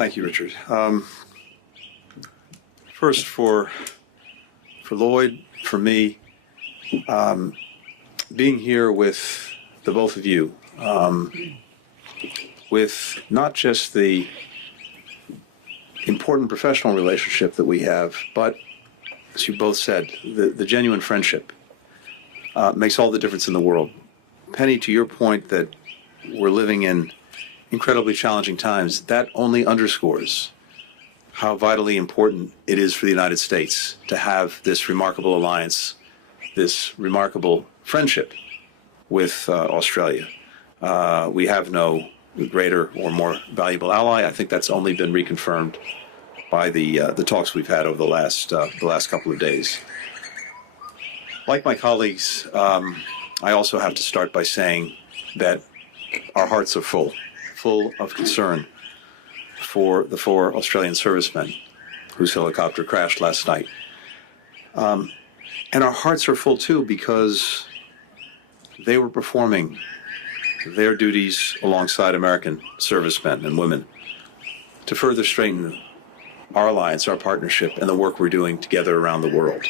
Thank you, Richard. First, for Lloyd, for me, being here with the both of you, with not just the important professional relationship that we have, but, as you both said, the genuine friendship makes all the difference in the world. Penny, to your point that we're living in incredibly challenging times, that only underscores how vitally important it is for the United States to have this remarkable alliance, this remarkable friendship with Australia. We have no greater or more valuable ally. I think that's only been reconfirmed by the talks we've had over the last couple of days. Like my colleagues, I also have to start by saying that our hearts are full of concern for the 4 Australian servicemen whose helicopter crashed last night. And our hearts are full, too, because they were performing their duties alongside American servicemen and women to further strengthen our alliance, our partnership, and the work we're doing together around the world.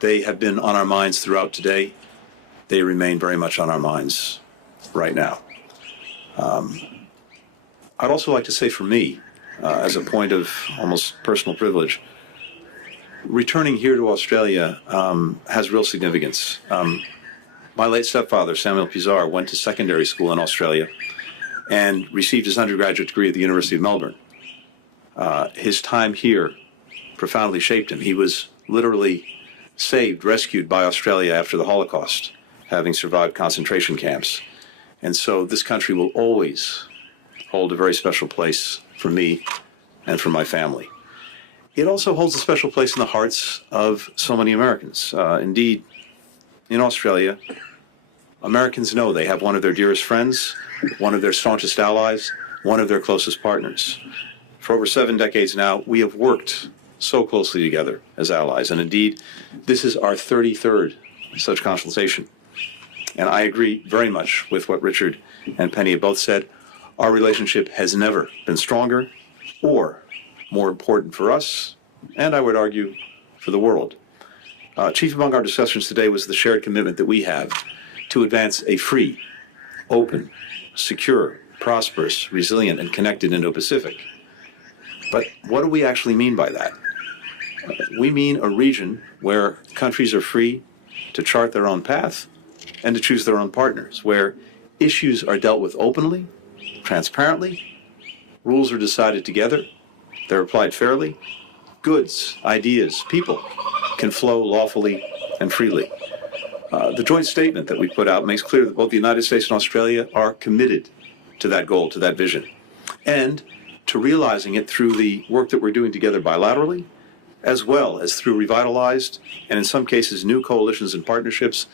They have been on our minds throughout today. They remain very much on our minds right now. I'd also like to say for me, as a point of almost personal privilege, returning here to Australia has real significance. My late stepfather, Samuel Pizarro, went to secondary school in Australia and received his undergraduate degree at the University of Melbourne. His time here profoundly shaped him. He was literally rescued by Australia after the Holocaust, having survived concentration camps. And so this country will always hold a very special place for me and for my family. It also holds a special place in the hearts of so many Americans. Indeed, in Australia, Americans know they have one of their dearest friends, one of their staunchest allies, one of their closest partners. For over 7 decades now, we have worked so closely together as allies. And indeed, this is our 33rd such consultation. And I agree very much with what Richard and Penny have both said. Our relationship has never been stronger or more important for us, and I would argue for the world. Chief among our discussions today was the shared commitment that we have to advance a free, open, secure, prosperous, resilient, and connected Indo-Pacific. But what do we actually mean by that? We mean a region where countries are free to chart their own path and to choose their own partners, where issues are dealt with openly, transparently, rules are decided together, they're applied fairly, goods, ideas, people can flow lawfully and freely. The joint statement that we put out makes clear that both the United States and Australia are committed to that goal, to that vision, and to realizing it through the work that we're doing together bilaterally, as well as through revitalized and in some cases new coalitions and partnerships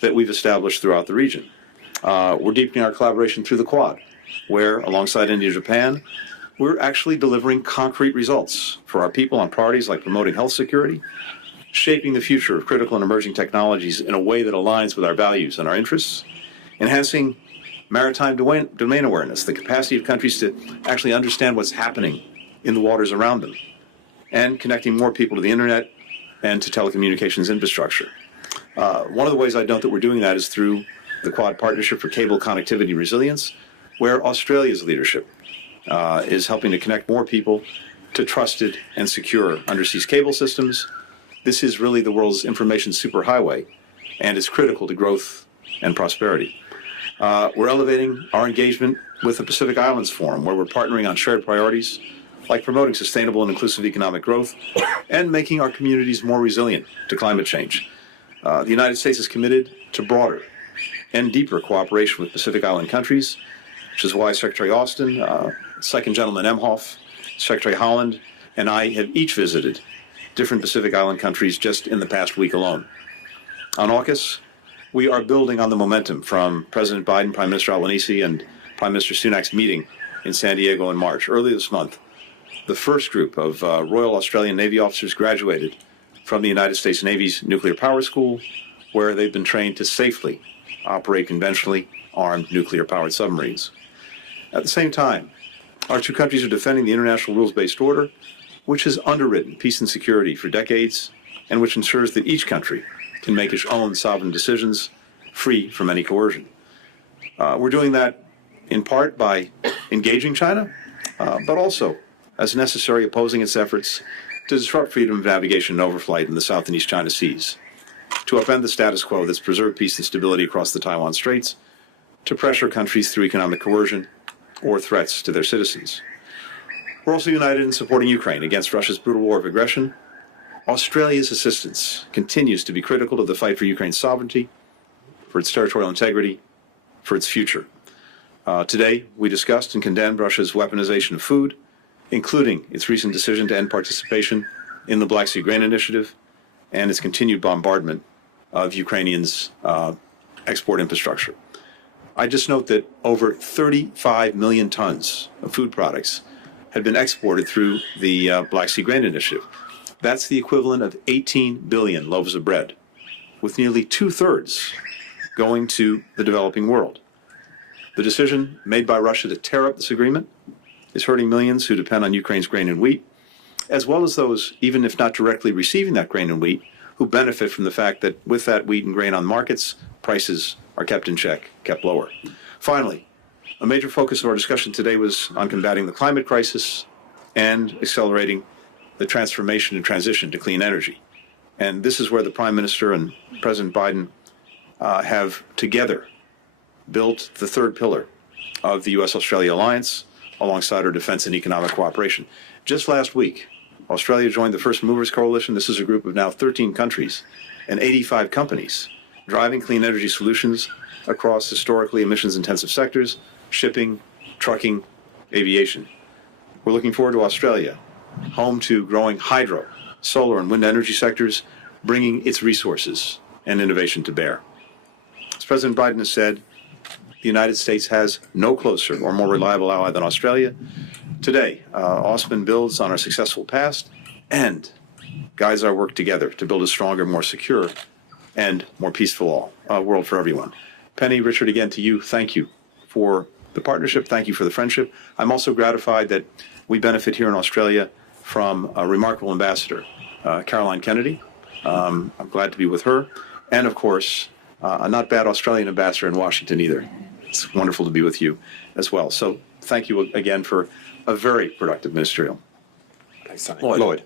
that we've established throughout the region. We're deepening our collaboration through the Quad, where, alongside India and Japan, we're actually delivering concrete results for our people on priorities like promoting health security, shaping the future of critical and emerging technologies in a way that aligns with our values and our interests, enhancing maritime domain awareness, the capacity of countries to actually understand what's happening in the waters around them, and connecting more people to the internet and to telecommunications infrastructure. One of the ways I note that we're doing that is through the Quad Partnership for Cable Connectivity Resilience, where Australia's leadership is helping to connect more people to trusted and secure undersea cable systems. This is really the world's information superhighway, and it's critical to growth and prosperity. We're elevating our engagement with the Pacific Islands Forum, where we're partnering on shared priorities like promoting sustainable and inclusive economic growth and making our communities more resilient to climate change. The United States is committed to broader and deeper cooperation with Pacific Island countries, which is why Secretary Austin, Second Gentleman Emhoff, Secretary Holland, and I have each visited different Pacific Island countries just in the past week alone. On AUKUS, we are building on the momentum from President Biden, Prime Minister Albanese, and Prime Minister Sunak's meeting in San Diego in March. Earlier this month, the first group of Royal Australian Navy officers graduated from the United States Navy's Nuclear Power School, where they've been trained to safely operate conventionally armed nuclear-powered submarines. At the same time, Our two countries are defending the international rules-based order, which has underwritten peace and security for decades, and which ensures that each country can make its own sovereign decisions free from any coercion. We're doing that in part by engaging China, but also, as necessary, opposing its efforts to disrupt freedom of navigation and overflight in the South and East China Seas, to upend the status quo that's preserved peace and stability across the Taiwan Straits, to pressure countries through economic coercion or threats to their citizens. We're also united in supporting Ukraine against Russia's brutal war of aggression. Australia's assistance continues to be critical to the fight for Ukraine's sovereignty, for its territorial integrity, for its future. Today, we discussed and condemned Russia's weaponization of food, including its recent decision to end participation in the Black Sea Grain Initiative and its continued bombardment of Ukrainians' export infrastructure. I just note that over 35 million tons of food products had been exported through the Black Sea Grain Initiative. That's the equivalent of 18 billion loaves of bread, with nearly two-thirds going to the developing world. The decision made by Russia to tear up this agreement is hurting millions who depend on Ukraine's grain and wheat, as well as those, even if not directly receiving that grain and wheat, who benefit from the fact that with that wheat and grain on markets, prices are kept in check, kept lower. Finally, a major focus of our discussion today was on combating the climate crisis and accelerating the transformation and transition to clean energy. And this is where the Prime Minister and President Biden have together built the third pillar of the U.S.-Australia alliance alongside our defense and economic cooperation. Just last week, Australia joined the First Movers Coalition. This is a group of now 13 countries and 85 companies driving clean energy solutions across historically emissions-intensive sectors, shipping, trucking, aviation. We're looking forward to Australia, home to growing hydro, solar, and wind energy sectors, bringing its resources and innovation to bear. As President Biden has said, the United States has no closer or more reliable ally than Australia. Today, Osman builds on our successful past and guides our work together to build a stronger, more secure, and more peaceful world for everyone. Penny, Richard, again to you, thank you for the partnership. Thank you for the friendship. I'm also gratified that we benefit here in Australia from a remarkable ambassador, Caroline Kennedy. I'm glad to be with her. And of course, a not bad Australian ambassador in Washington either. It's wonderful to be with you as well. So thank you again for a very productive ministerial. Lloyd.